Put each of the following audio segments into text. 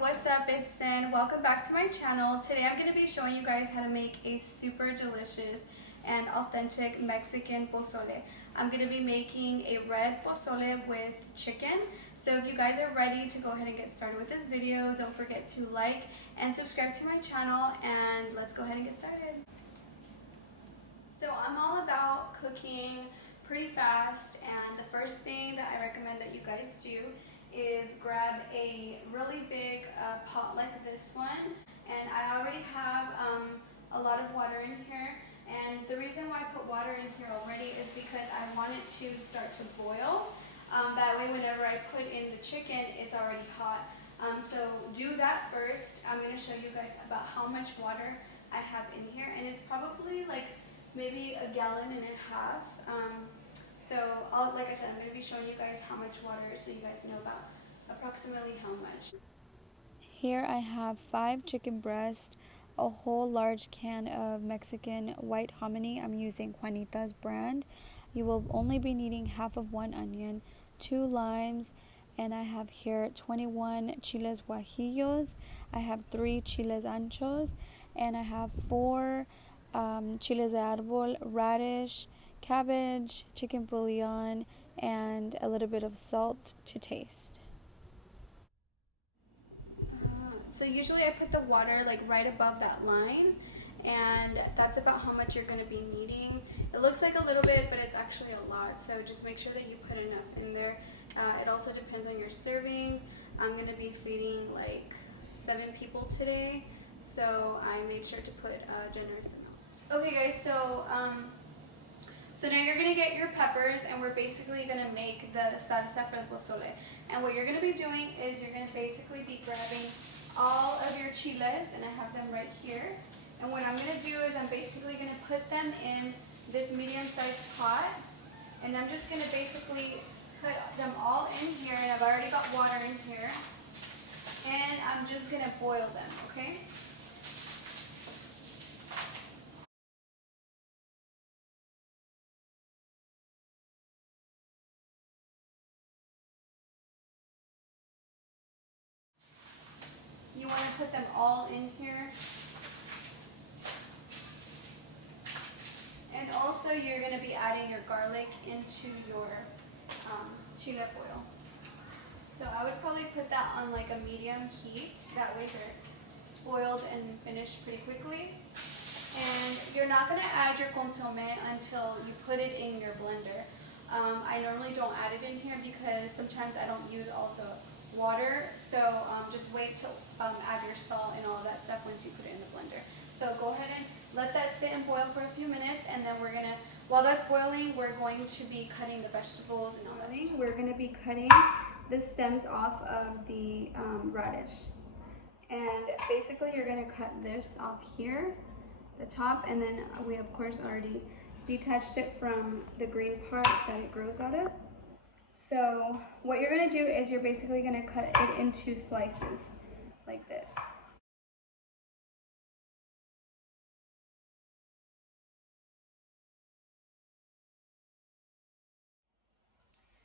what's up? It's Sin. Welcome back to my channel. Today I'm going to be showing you guys how to make a super delicious and authentic Mexican pozole. I'm going to be making a red pozole with chicken. So if you guys are ready to go ahead and get started with this video, don't forget to like and subscribe to my channel, and let's go ahead and get started. So I'm all about cooking pretty fast, and the first thing that I recommend that you guys do is grab a really big pot like this one, and I already have a lot of water in here. And the reason why I put water in here already is because I want it to start to boil. That way whenever I put in the chicken, it's already hot. So do that first. I'm going to show you guys about how much water I have in here, and it's probably like maybe 1.5 gallons. So like I said, I'm going to be showing you guys how much water so you guys know about approximately how much. Here I have 5 chicken breasts, a whole large can of Mexican white hominy. I'm using Juanita's brand. You will only be needing half of 1 onion, 2 limes, and I have here 21 chiles guajillos. I have 3 chiles anchos, and I have 4 Chile de Arbol, radish, cabbage, chicken bullion, and a little bit of salt to taste. So usually I put the water like right above that line, and that's about how much you're going to be needing. It looks like a little bit, but it's actually a lot, so just make sure that you put enough in there. It also depends on your serving. I'm going to be feeding like 7 people today, so I made sure to put a generous amount. Okay guys, so now you're going to get your peppers, and we're basically going to make the salsa for the pozole. And what you're going to be doing is you're going to basically be grabbing all of your chiles, and I have them right here. And what I'm going to do is I'm basically going to put them in this medium-sized pot, and I'm just going to basically put them all in here, and I've already got water in here, and I'm just going to boil them, okay? You want to put them all in here. And also you're going to be adding your garlic into your chile oil. So I would probably put that on like a medium heat. That way they're boiled and finished pretty quickly. And you're not going to add your consomme until you put it in your blender. I normally don't add it in here because sometimes I don't use all the water, so just wait till add your salt and all of that stuff once you put it in the blender. So go ahead and let that sit and boil for a few minutes, and then we're gonna, while that's boiling, we're going to be cutting the vegetables and all that. We're gonna be cutting the stems off of the radish, and basically you're gonna cut this off here, the top, and then we of course already detached it from the green part that it grows out of. So what you're going to do is you're basically going to cut it into slices like this.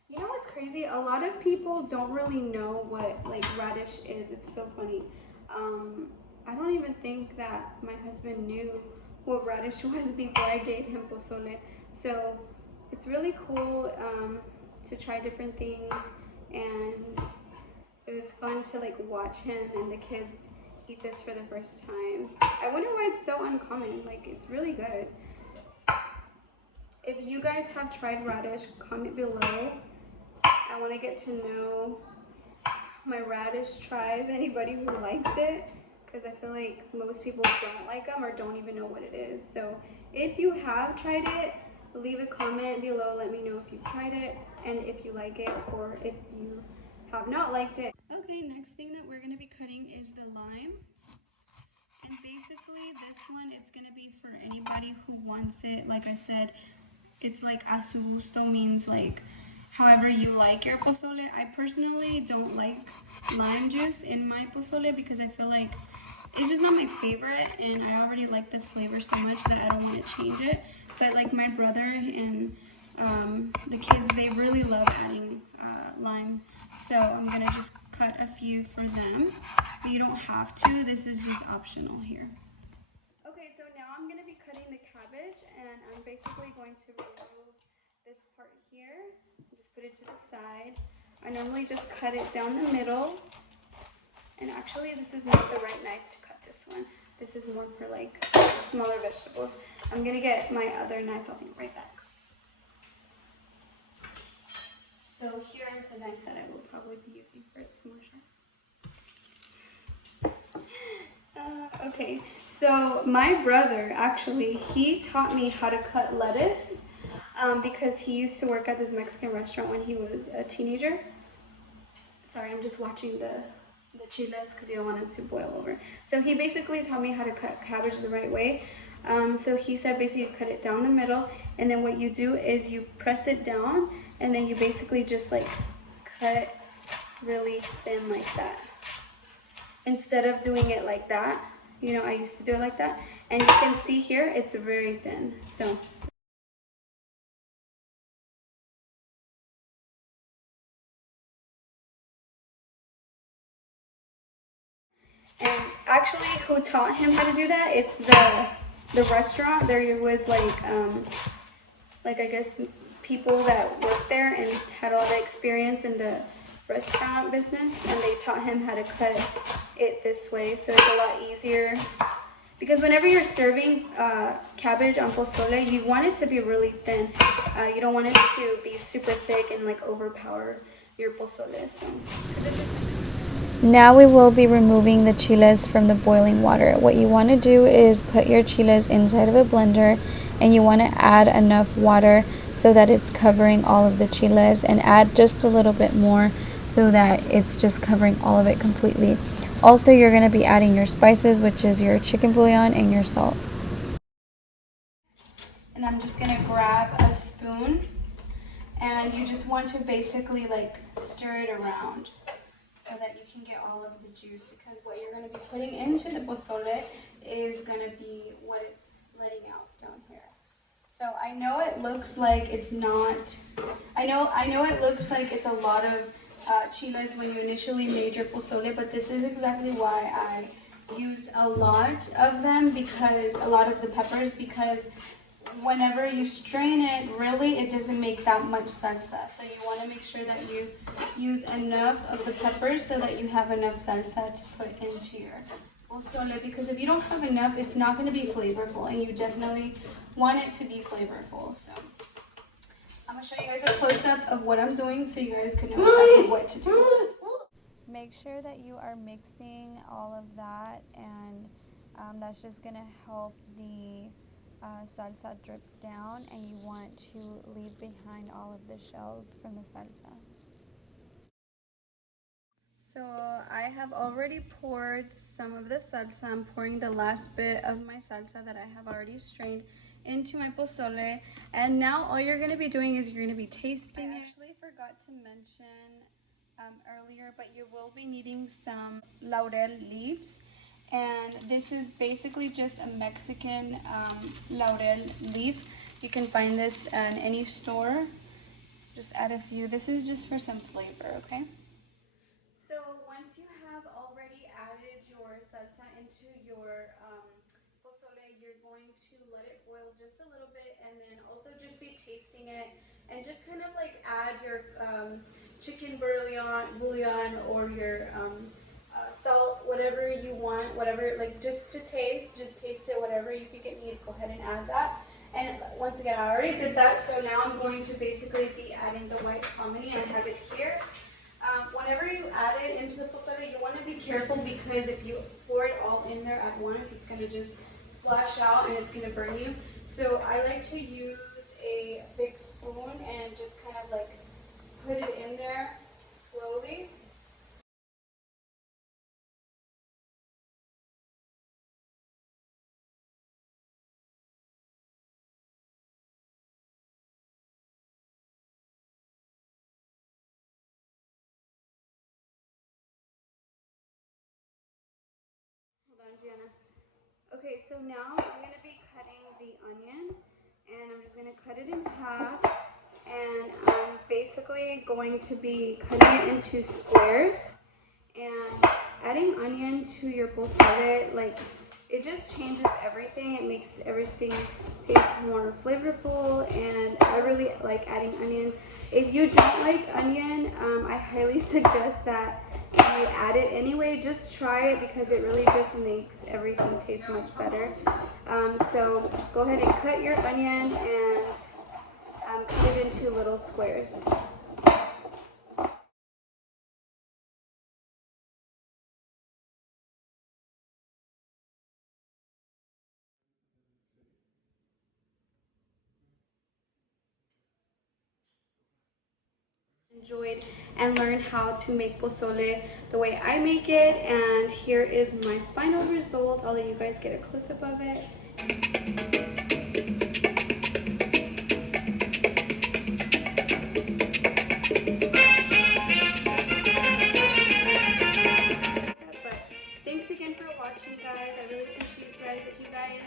You know what's crazy? A lot of people don't really know what like radish is. It's so funny. I don't even think that my husband knew what radish was before I gave him pozole. So it's really cool to try different things, and it was fun to like watch him and the kids eat this for the first time. I wonder why it's so uncommon. Like, it's really good. If you guys have tried radish, comment below. I want to get to know my radish tribe, anybody who likes it, because I feel like most people don't like them or don't even know what it is. So if you have tried it, leave a comment below. Let me know if you've tried it and if you like it, or if you have not liked it. Okay, next thing that we're going to be cutting is the lime. And basically this one, it's going to be for anybody who wants it. Like I said, it's like a su gusto, means like however you like your pozole. I personally don't like lime juice in my pozole because I feel like it's just not my favorite, and I already like the flavor so much that I don't want to change it. But like my brother and the kids, they really love adding lime. So I'm gonna just cut a few for them. But you don't have to. This is just optional here. Okay, so now I'm going to be cutting the cabbage, and I'm basically going to remove this part here. Just put it to the side. I normally just cut it down the middle. And actually, this is not the right knife to cut this one. This is more for like smaller vegetables. I'm going to get my other knife. I'll be right back. So here is the knife that I will probably be using for its more sharp. Okay, so my brother actually, he taught me how to cut lettuce because he used to work at this Mexican restaurant when he was a teenager. Sorry, I'm just watching the chiles because you don't want it to boil over. So he basically taught me how to cut cabbage the right way. So he said basically cut it down the middle, and then what you do is you press it down, and then you basically just like cut really thin like that. Instead of doing it like that, you know, I used to do it like that, and you can see here it's very thin. So and actually who taught him how to do that, it's the restaurant. There was like I guess people that worked there and had all the experience in the restaurant business, and they taught him how to cut it this way, so it's a lot easier. Because whenever you're serving cabbage on pozole, you want it to be really thin. You don't want it to be super thick and like overpower your pozole. So. Now we will be removing the chiles from the boiling water. What you want to do is put your chiles inside of a blender, and you want to add enough water so that it's covering all of the chiles, and add just a little bit more so that it's just covering all of it completely. Also, you're going to be adding your spices, which is your chicken bouillon and your salt. And I'm just going to grab a spoon, and you just want to basically like stir it around so that you can get all of the juice, because what you're going to be putting into the pozole is going to be what it's letting out down here. So I know it looks like it's not, I know it looks like it's a lot of chiles when you initially made your pozole, but this is exactly why I used a lot of them, because a lot of the peppers, because whenever you strain it, really it doesn't make that much salsa. So you want to make sure that you use enough of the peppers so that you have enough salsa to put into your pozole, because if you don't have enough, it's not going to be flavorful, and you definitely want it to be flavorful. So I'm going to show you guys a close-up of what I'm doing so you guys can know exactly what to do. Make sure that you are mixing all of that, and that's just going to help the salsa drip down, and you want to leave behind all of the shells from the salsa. So I have already poured some of the salsa. I'm pouring the last bit of my salsa that I have already strained into my pozole, and now all you're going to be doing is you're going to be tasting it. I actually forgot to mention earlier, but you will be needing some laurel leaves. And this is basically just a Mexican laurel leaf. You can find this in any store. Just add a few. This is just for some flavor, okay? So once you have already added your salsa into your pozole, you're going to let it boil just a little bit, and then also just be tasting it, and just kind of like add your chicken bullion or your salt, whatever you want, whatever, like just to taste, just taste it, whatever you think it needs, go ahead and add that. And once again, I already did that, so now I'm going to basically be adding the white hominy. I have it here. Whenever you add it into the pozole, you want to be careful, because if you pour it all in there at once, it's going to just splash out and it's going to burn you. So I like to use a big spoon and just kind of like put it in there slowly. Hold on, Gianna. Okay, so now I'm going to be cutting the onion, and I'm just going to cut it in half, and I'm basically going to be cutting it into squares, And adding onion to your pozole, like, it just changes everything. It makes everything taste more flavorful, and I really like adding onion. If you don't like onion, I highly suggest that you add it anyway. Just try it because it really just makes everything taste much better. So go ahead and cut your onion and cut it into little squares. Enjoyed and learn how to make pozole the way I make it, and here is my final result. I'll let you guys get a close-up of it. But thanks again for watching, guys. I really appreciate you guys. If you guys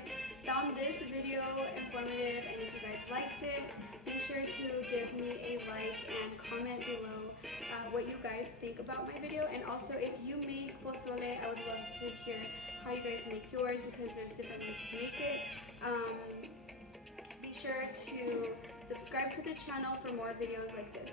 found this video informative and if you guys liked it, be sure to give me a like and comment below what you guys think about my video. And also, if you make pozole, I would love to hear how you guys make yours, because there's different ways to make it. Be sure to subscribe to the channel for more videos like this.